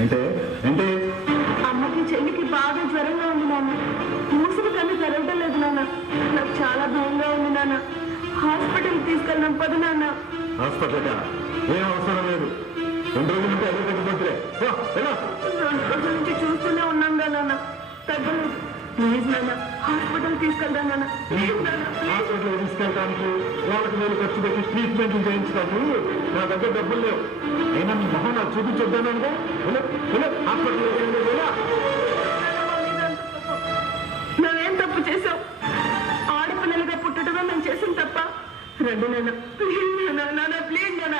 ఏంటే ఏంటి? అమ్మకి చెల్లికి బాగా జ్వరంగా ఉంది నాన్న. మూసుకు కన్నా జరగడం లేదు నాన్న. నాకు చాలా భయంగా ఉంది నాన్న. హాస్పిటల్కి తీసుకెళ్ళడం పదు నాన్న. హాస్పిటల్గా ఏం అవసరం లేదు. 2 రోజుల నుంచి అదే తగ్గిపోతులే. 2 రోజుల నుంచి చూస్తూనే ఉన్నాం కదా నాన్న, తగ్గలేదు. ప్లీజ్ నాన్న హాస్పిటల్ తీసుకెళ్దాం నాన్న. హాస్పిటల్ తీసుకెళ్ళడానికి వాళ్ళకి వేలు ఖర్చు పెట్టి ట్రీట్మెంట్ చేయించడానికి నా దగ్గర డబ్బులు లేవు. అయినా మీ మొహం నాకు చూపించొద్దాను. హాస్పిటల్ నువ్వేం తప్పు చేసావు? ఆడపిల్లలుగా పుట్టడమే మేము చేసిన తప్ప. రండి నాన్న, ప్లీజ్ నాన్న, ప్లీజ్ నాన్న.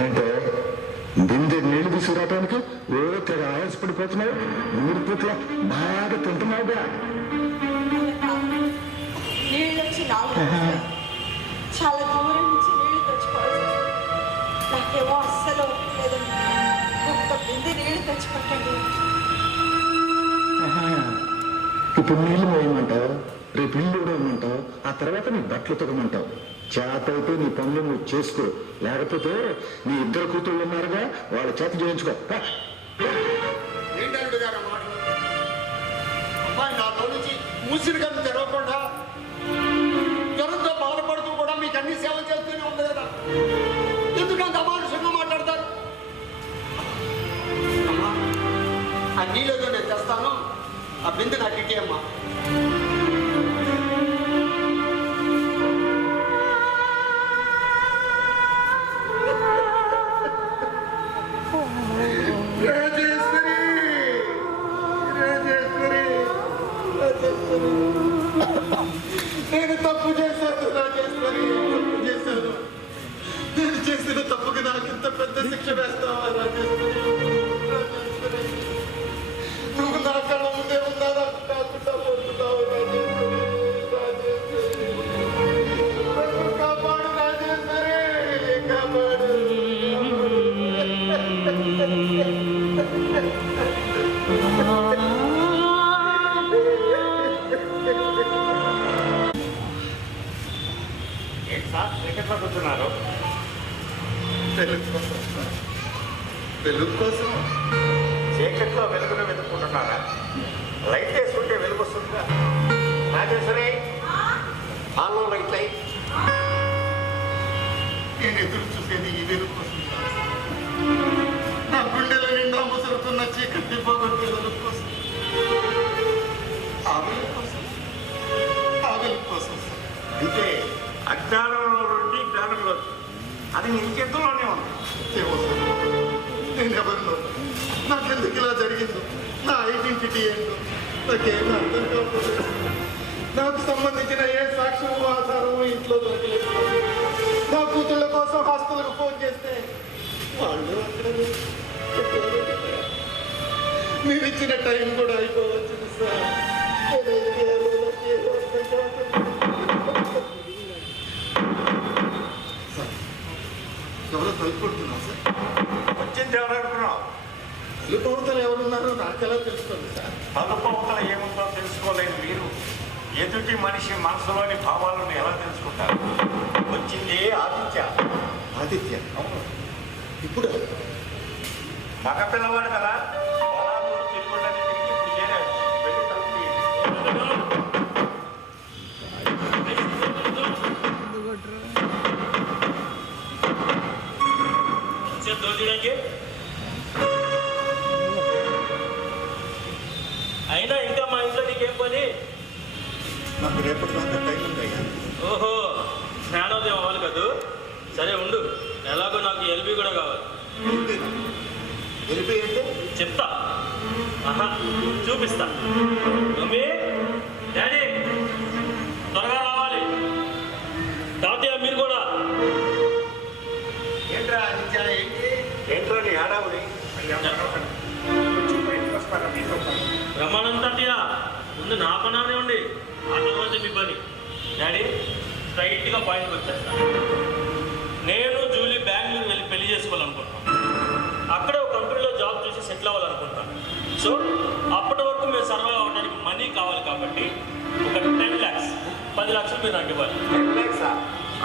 ఏంటో బిందె నీళ్లు తీసుకురావడానికి తెగ ఆయాసపడిపోతున్నావు. 3 పూట్ల బాగా తింటున్నావుగా. నీళ్ళు వచ్చి చాలా దూరం నుంచి నీళ్లు తెచ్చుకోవాలి. నాకేమో అస్సలు లేదండి. ఒక్క బిందె నీళ్లు తెచ్చిపెట్టండి. ఇప్పుడు నీళ్లు పోయమంటావు, రేపు ఇల్లు కూడా ఇవ్వమంటావు, ఆ తర్వాత నీ బట్టలు తొగమంటావు. చేత అయితే నీ పనులు నువ్వు చేసుకో, లేకపోతే నీ 2 కూతుళ్ళు ఉన్నారుగా, వాళ్ళ చేత చేయించుకో. అమ్మాయి నాలో నుంచి మూసిన కన్ను తెరవకుండా జ్వరంతో బాధపడుతూ కూడా మీకు అన్ని సేవలు చేస్తూనే ఉంది కదా. ఎందుకంత అమానుషంగా మాట్లాడతారు? అమ్మా ఆ నీళ్ళతో నేను తెస్తాను, ఆ బిందె నాకు ఇటీ అమ్మా. నేను తప్పు చేశాను రాజేశ్వరి, తప్పు చేశాను. నేను చేసిన తప్పుకి నాకు ఇంత పెద్ద శిక్ష వేస్తావా రాజేశ్వరి? రాజేశ్వరి నువ్వు నా కళ్ళ ముందే ఉన్నా నాకు కాకుండా పోతున్నావు రాజేశ్వరి. రాజేశ్వరి నన్ను కాపాడు రాజేశ్వరి, కాపాడు. కూర్చున్నారు వెలుగు కోసం చీకట్లో వెలుగును వెతుక్కుంటున్నారా? లైట్ వేసుకుంటే వెలుగు వస్తుందిగా. రాజేశ్వరి హాల్లో లైట్ లైట్. నేను ఎదురు చూసేది ఈ వెలుగు కోసం. నా గుండెల నిండా ముసురుతున్న చీకటి పోగొట్టే వెలుగు కోసం. ఆ వెలుగు కోసం, ఆ వెలుగు కోసం. అంటే అజ్ఞానంలో నుండి జ్ఞానంలో, అది నీ చేతుల్లోనే ఉంది. ఏమో సార్, నేను ఎవరినో, నాకెందుకు ఇలా జరిగిందో, నా ఐడెంటిటీ ఏంటో నాకేమీ అర్థం కాదు. నాకు సంబంధించిన ఏ సాక్ష్యం ఆధారము ఇంట్లో దొరకలేదు. నా కూతుళ్ళ కోసం హాస్టల్కి ఫోన్ చేస్తే వాళ్ళు అక్కడ మీరు ఇచ్చిన టైం కూడా అయిపోవచ్చింది సార్. ఎవరో తలుపుకుంటున్నావు సార్? వచ్చింది ఎవరు అనుకున్నావు? తలుపవతలు ఎవరున్నారో నాకెలా తెలుస్తుంది సార్? తలుపవతల ఏముందో తెలుసుకోలేని మీరు ఎదుటి మనిషి మనసులోని భావాలను ఎలా తెలుసుకుంటారు? వచ్చింది ఆదిత్య. ఆదిత్య? అవును. ఇప్పుడు మగ పిల్లవాడు కదా, తిరుగుండని తిరిగి ఇప్పుడు చేరాడు. వెళ్ళి తలుపు అయినా ఇంకా మా ఇంట్లో నీకేం పని? నాకు రేపటి దాకా టైం ఉందయ్యా. ఓహో, స్నానోదయం అవ్వాలి కదూ. సరే ఉండు, ఎలాగో నాకు ఎల్బీ కూడా కావాలి. ఎల్బీ అంటే? చెప్తా, ఆహా చూపిస్తా. మమ్మీ, డాడీ త్వరగా రావాలి. తాతయ్య మీరు కూడా. ఏంట్రా ఆదిత్య, ఏంట్రా నీ ఆడావుని? రమానంద తాతయ్య, ముందు నా పని ఉండి ఆ తర్వాత మీ పని. డాడీ స్ట్రైట్గా పాయింట్కి వచ్చేస్తా. నేను జూలీ బెంగళూరు వెళ్ళి పెళ్లి చేసుకుంటాను. చేసుకోవాలనుకుంటున్నాం. అక్కడే ఒక కంపెనీలో జాబ్ చేసి సెటిల్ అవ్వాలనుకుంటాను. సో అప్పటి వరకు మేము సర్వైవ్ అవ్వడానికి మనీ కావాలి కాబట్టి ఒక 10 lakhs 10 లక్షలు మీరు నాకు ఇవ్వాలి.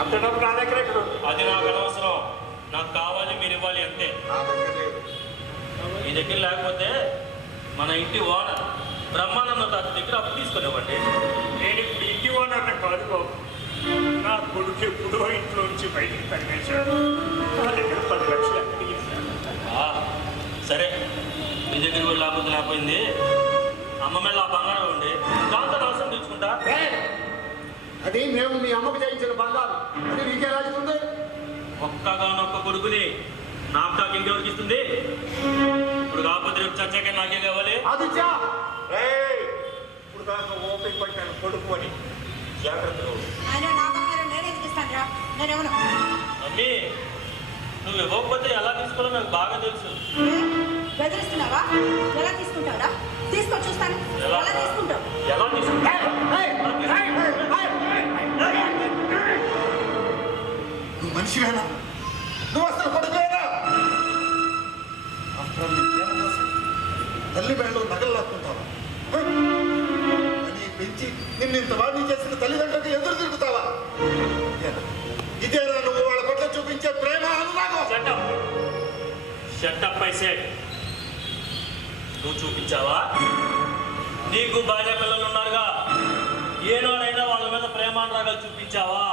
అంత డబ్బు నా దగ్గర ఎక్కడ ఉంది? అది నాకు అనవసరం, నాకు కావాలి, మీరు ఇవ్వాలి అంతే. నా దగ్గర లేదు. మీ దగ్గర లేకపోతే మన ఇంటి ఓనర్ బ్రహ్మానంద తాత దగ్గర అప్పు తీసుకునేవ్వండి. నేను ఇప్పుడు ఇంటి ఓనర్ని కాదు బాబు. నా కొడుకు ఎప్పుడో ఇంట్లో నుంచి బయటికి తరిమేశాడు. నా దగ్గర 10 లక్షలు ఎక్కడికి ఇస్తాను? సరే, మీ దగ్గర కూడా లేకపోయింది, అమ్మ మీద ఆ బంగారం ఉండి దాంతో అవసరం తెచ్చుకుంటా. అది మేము మీ అమ్మకు చేయించిన బంగారం, అది నీకే రాజుతుంది. ఒక్కగానొక్క కొడుకుని నాకు కాక ఇంకెవరికి ఇస్తుంది? ఇప్పుడు కాకపోతే రేపు చచ్చాక నాకే కావాలి. అది ఇప్పుడు దాకా ఓపిక పట్టాను కొడుకు అని జాగ్రత్తగా ఉండు. ఆయన నా బంగారం నేను ఎందుకు ఇస్తాను రా? నేనేమన్నా మమ్మీ, నువ్వు ఇవ్వకపోతే ఎలా తీసుకోవాలో నాకు బాగా తెలుసు. బెదిరిస్తున్నావా? ఎలా తీసుకుంటావురా? తీసుకో చూస్తాను. ఎలా తీసుకుంటావు? ఎలా తీసుకుంటా? నువ్వు మనిషివేనా? నువ్వు అసలు కొడుకువేనా? అప్పుడు నీ ప్రేమ కోసం తల్లి మేడలో నగలు లాక్కుంటావా? అని పెంచి నిన్ను ఇంత వాడిని చేసిన తల్లిదండ్రులకు ఎదురు తిరుగుతావా? ఇదేనా నువ్వు వాళ్ళ పట్ల చూపించే ప్రేమ అనురాగం? Shut up I said. నువ్వు చూపించావా? నీకు భార్య పిల్లలు ఉన్నారుగా, ఏనాడైనా వాళ్ళ మీద ప్రేమానురాగాలు చూపించావా?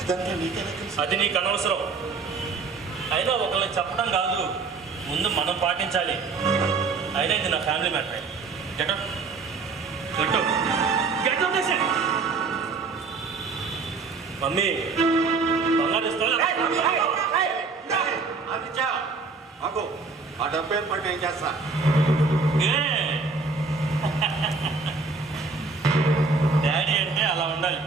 అదంతా నీకేనా తెలుసు? అది నీకు అనవసరం. అయినా ఒకళ్ళని చెప్పడం కాదు, ముందు మనం పాటించాలి. అయినా ఇది నా ఫ్యామిలీ మ్యాటర్. మమ్మీ, బంగారు ఇస్తావా? అది మాకు ఆ డబ్బు ఏర్పాటు నేను చేస్తా. డాడీ అంటే అలా ఉండాలి.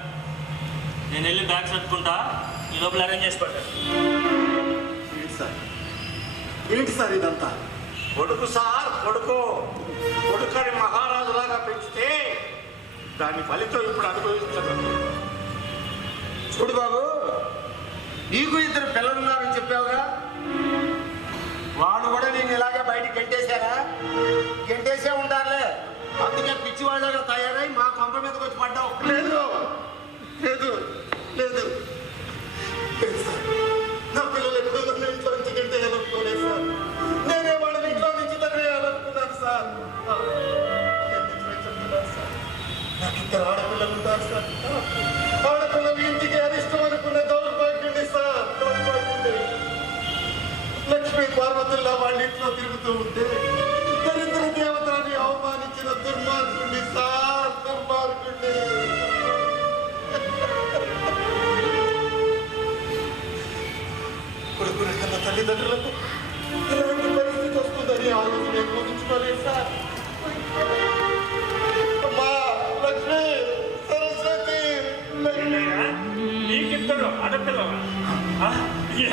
నేను వెళ్ళి బ్యాగ్స్ పెట్టుకుంటా, ఈ లోపల అరేంజ్ చేసి పెట్టాను. ఏంటి సార్ ఇదంతా? కొడుకు సార్, కొడుకుని మహారాజులాగా పెంచితే దాని ఫలితం ఇప్పుడు అనుభవిస్తున్నాను. చూడు బాబు, నీకు 2 పిల్లలున్నారని చెప్పావుగా, వాడు కూడా నేను ఇలాగే బయటికి గెంటేసే ఉండాలే. అందుకే పిచ్చివాళ్ళగా తయారై మా కొంప మీదకి వచ్చి పడ్డావు. లేదు లేదు లేదు లేదు సార్, నా పిల్లలు ఎప్పుడూ నన్ను ఇంట్లో నుంచి గెంటేయాలనుకోలేదు సార్. నేనే వాళ్ళని ఇంట్లో నుంచి తరివేయాలనుకున్నాను సార్. నాకు 2 ఆడపిల్లలు ఉంటారు సార్. ఆడపిల్లలు ఇంటికి అరిష్టం అనుకునే దౌర్భాగ్యుడి సార్, దౌర్భాగ్యుడి. లక్ష్మీ పార్వతుల్లా వాళ్ళ ఇంట్లో తిరుగుతూ ఉంటే దరిద్ర దేవతలని అవమానించిన దుర్మార్గుడి సార్, దుర్మార్గుడి. కొడుకుల కన్నా తల్లిదండ్రులకు ఇలాంటి పరిస్థితి వస్తుందని ఆ రోజు నేను ఊహించుకోలేదు సార్. అమ్మా లక్ష్మి, సరస్వతి, నీకిద్దరు ఆడపిల్లలు.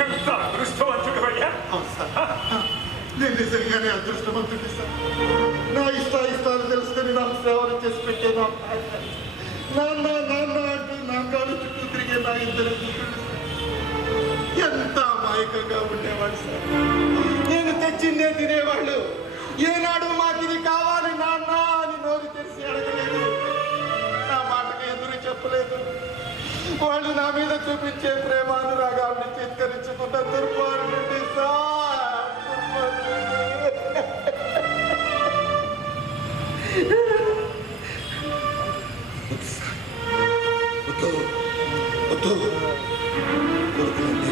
ఎంత అదృష్టవంతుడు అయ్యా. నేను నిజంగానే అదృష్టవంతుడి సార్. నా ఇష్టాలు తెలుసుకొని నాకు సేవలు చేసి పెట్టే నాన్న నాన్న అంటూ నా కాళ్ళు చుట్టూ తిరిగే నా 2 కూతుళ్ళు ఎంత అమాయకంగా ఉండేవాడు సార్. నేను తెచ్చిందే తినేవాళ్ళు. ఏనాడు మాకు ఇది కావాలి నాన్న అని నోరు తెరిచి అడగలేదు, నా మాటకు ఎదురు చెప్పలేదు. వాళ్ళు నా మీద చూపించే ప్రేమానురాగాన్ని చిత్కరించుకున్న దుర్మార్గుడి సార్,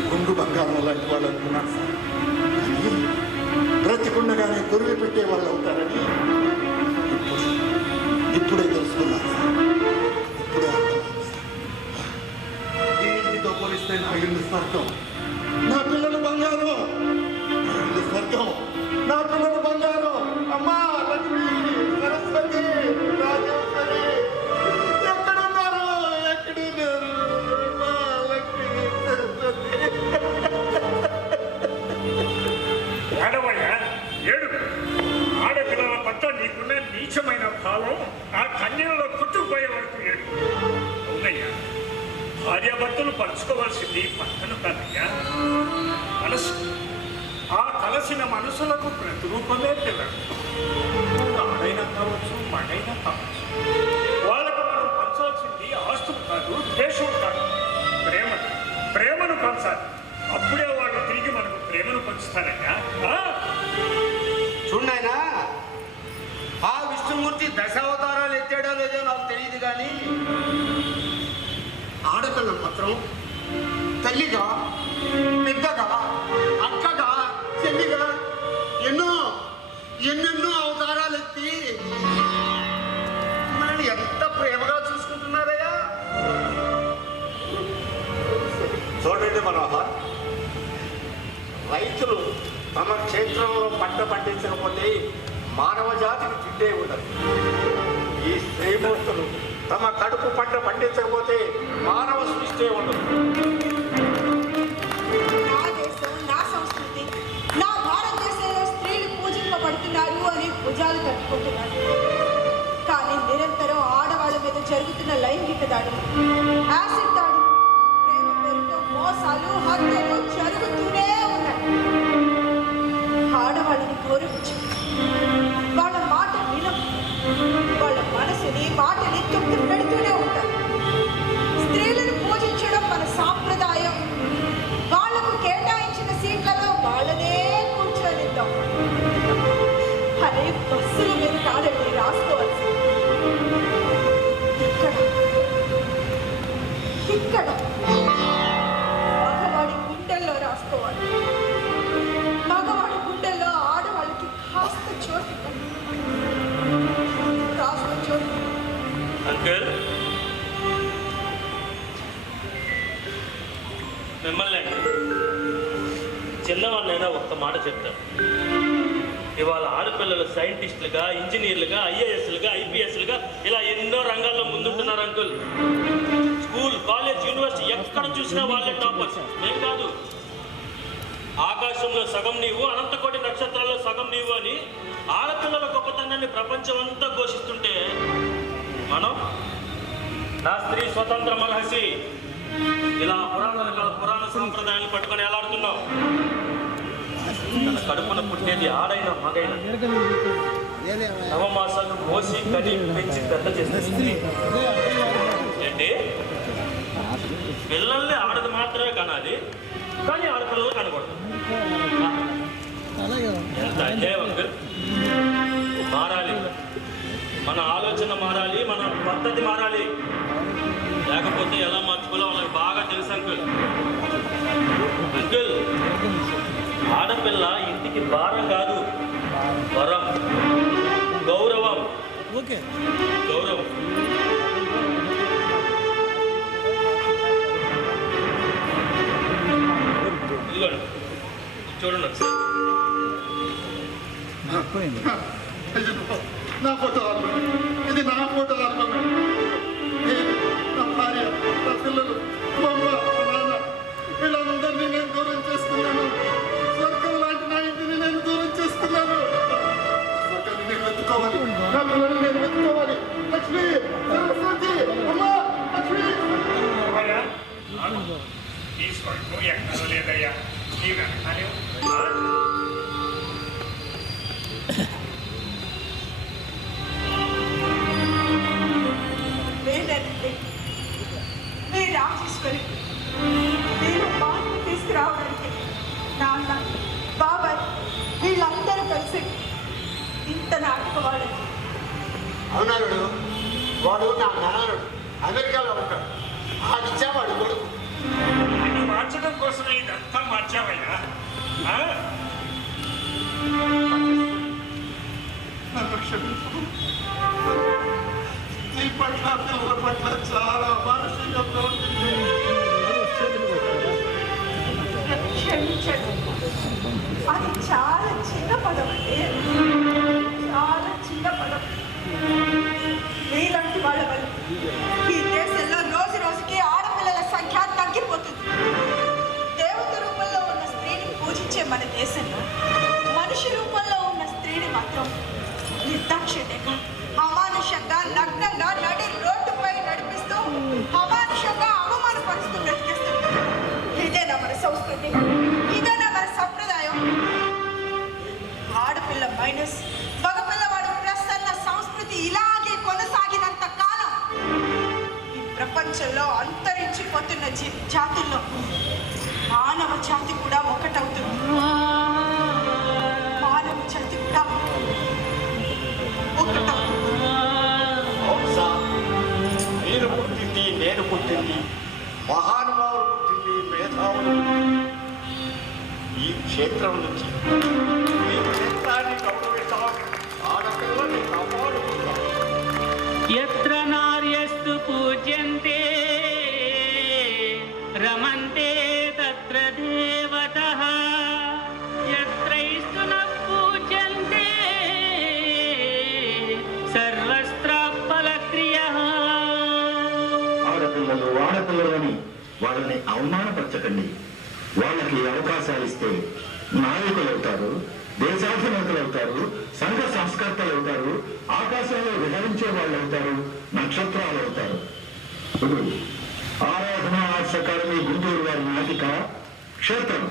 కొంగు బంగారం లాంటి వాళ్ళు అనుకున్నాను సార్. కానీ బ్రతికుండగానే కొరివి పెట్టే వాళ్ళు అవుతారని ఇప్పుడే తెలుసుకున్నాను సార్. ఇప్పుడే అర్థమైంది సార్. ఈ ఇంటితో పోలిస్తే నా ఇల్లు స్వర్గం, నా పిల్లలు బంగారం. నా ఇల్లు స్వర్గం, నా పిల్లలు బంగారం. అమ్మా లక్ష్మి, సరస్వతి, రాజేశ్వరి ఎక్కడున్నారు? ఎక్కడున్నారు? అమ్మా లక్ష్మి, సరస్వతి. ఏడవయ్యా, ఏడు. ఆడపిల్లల పట్ల నీకున్న నీచమైన భావం ఆ కన్యలలో కుట్టుకుపోయే వరకు ఏడు. అవునయ్యా, భార్యాభర్తలు పంచుకోవాల్సింది పక్కన కాదయ్యా, మనసు. ఆ కలసిన మనసులకు ప్రతిరూపమే పిల్లలు. ఆడైనా కావచ్చు, మగైనా కావచ్చు. వాళ్ళకు మనం పంచాల్సింది ఆస్తులు కాదు, ద్వేషం కాదు, ప్రేమను పంచాలి. అప్పుడే వాళ్ళు తిరిగి మనకు ప్రేమను పంచుతారయ్యా. చూడాయనా, ఆ విష్ణుమూర్తి దశావతారాలు ఎత్తాడో లేదో నాకు తెలియదు కానీ ఆడపిల్ల మాత్రం తల్లిగా, పెద్దగా, అక్కగా, చెల్లిగా ఎన్నెన్నో అవతారాలు ఎత్తి మనల్ని ఎంత ప్రేమగా చూసుకుంటున్నారయ్యా. చూడండి మనోహర్, రైతులు తమ క్షేత్రంలో పంట పండించకపోతే మానవ జాతికి తిండే ఉండదు. ఈ శ్రీమూర్తులు తమ కడుపు పంట పండించకపోతే మానవ సృష్టి ఉండదు. నా దేశం, నా సంస్కృతి, నా భారతదేశంలో స్త్రీలు పూజింపబడుతున్నారు అని భుజాలు తట్టుకుంటున్నారు. కానీ నిరంతరం ఆడవాళ్ళ మీద జరుగుతున్న లైంగిక దాడులు, యాసిడ్ దాడులు, ప్రేమ పేరుతో మోసాలు, హత్యలు జరుగుతూనే ఉన్నాయి. ఆడవాళ్ళని గౌరవించి వాళ్ళ మాట వినం, వాళ్ళ మనసుని మాటని తొక్కి పెడుతూనే ఉంటారు. స్త్రీలను పూజించడం మన సాంప్రదాయం. వాళ్లకు కేటాయించిన సీట్లలో వాళ్ళనే కూర్చోనిద్దాం అనే బస్సుల మీద కాదండి రాసుకోవాల్సింది. ఇక్కడ మగవాడి గుండెల్లో రాసుకోవాలి. మగవాడి గుండెల్లో ఆడవాళ్ళకి కాస్త చోటు అంకుల్, మిమ్మల్ని చిన్నవాళ్ళైనా ఒక్క మాట చెప్తాను. ఇవాళ ఆడపిల్లలు సైంటిస్టులుగా, ఇంజనీర్లుగా, ఐఏఎస్లుగా, ఐపీఎస్లుగా ఇలా ఎన్నో రంగాల్లో ముందుంటున్నారు అంకుల్. స్కూల్, కాలేజ్, యూనివర్సిటీ ఎక్కడ చూసినా వాళ్ళే టాపర్స్. ఏం కాదు, ఆకాశంలో సగం నీవు, అనంతకోటి నక్షత్రాల్లో సగం నీవు అని ఆడపిల్లల గొప్పతనాన్ని ప్రపంచం అంతా ఘోషిస్తుంటే మనం నా స్త్రీ స్వతంత్ర మలహసి ఇలా పురాణ సంప్రదాయాన్ని పట్టుకొని ఎలాడుతున్నాం. తన కడుపున పుట్టేది ఆడైనా మగైనా నవమాసాలు మోసి కని పెంచి పెద్ద చేసిన స్త్రీ ఏంటి, పిల్లల్ని ఆడది మాత్రమే కనాలి, కానీ ఆడపిల్లలు కనకూడదు. ఎంత అన్యాయం అంకుల్. మారాలి, మన ఆలోచన మారాలి, మన పద్ధతి మారాలి. లేకపోతే ఎలా మార్చుకోవాలో వాళ్ళకి బాగా తెలుసు అంకుల్. అంకుల్, ఆడపిల్ల ఇంటికి భారం కాదు, వరం, గౌరవం. గౌరవం. ఇదిగోండి, చూడండి ఒకసారి. నా ఫోటో ఆల్బమ్, ఇది నా ఫోటో ఆల్బమ్. నేను, నా భార్య, నా పిల్లలు, మా అమ్మ, మా నాన్న, వీళ్ళందరినీ నేను దూరం చేసుకున్నాను. స్వర్గం లాంటి నా ఇంటిని నేను దూరం చేసుకున్నాను. స్వర్గాన్ని నేను వెతుక్కోవాలి, నా పిల్లల్ని నేను వెతుక్కోవాలి. లక్ష్మి, సరస్వతి, అమ్మ, లక్ష్మి. ఈ స్వర్గం ఎక్కడో లేదయ్యా, నీ వెనకాలే లేదండి, మీ రాజేశ్వరి మీరు మార్పు తీసుకురావడానికి నాన్న, బాబాయ్ వీళ్ళందరూ కలిసి ఇంత నాటకం వాడారు. అవునాడు, వాడు నా నాన్నడు అమెరికాలో ఉంటాడు. ఆడిచ్చేవాడు కొడుకు. నిన్ను మార్చడం కోసమే ఇదంతా మార్చావయ్యా. నన్ను క్షమించు. నీ పట్ల, పిల్లల పట్ల చాలా మానసికంగా ప్రవర్తించాను. క్షమించండి, అది చాలా చిన్న పదం అండి, చాలా చిన్న పదం. మీలాంటి వాళ్ళ వల్ల ఈ దేశంలో రోజు రోజుకి ఆడపిల్లల సంఖ్య తగ్గిపోతుంది. దేవత రూపంలో ఉన్న స్త్రీని పూజించే మన దేశంలో మనిషి రూపంలో ఉన్న స్త్రీని మాత్రం నిర్దాక్షిణ్యంగా, అమానుషంగా, నగ్నంగా నడి రోడ్డుపై నడిపిస్తూ అమానుషంగా అవమానపరుస్తున్నారు. జాతుల్లో మానవ జాతి కూడా ఒక్కటవుతుంది. మానవ జాతి కూడా ఒక్కటవుతుంది. బహుశా మీరు పుట్టింది, నేను పుట్టింది, మహానుభావులు పుట్టింది, మేధావులు ఈ క్షేత్రం నుంచి ఈ క్షేత్రాన్ని గౌరవిస్తాం, ఆడపిల్లని కాపాడుకుంటాం. యత్ర నార్యస్తు పూజ్యంతే రమంతే తత్ర దేవతః యత్రైస్తు న పూజ్యంతే సర్వస్త్ర ఫలక్రియః. ఆడపిల్లలు అని వాళ్ళని అవమానపరచకండి. వాళ్ళకి అవకాశాలు ఇస్తే నాయకులు అవుతారు, దేశాధినేతలు అవుతారు, సంఘ సంస్కర్తలు అవుతారు, ఆకాశంలో విహరించే వాళ్ళు అవుతారు, నక్షత్రాలు అవుతారు. ఆరాధన ఆర్ట్స్ అకాడమీ గుంటూరు వారి నాటిక క్షేత్రం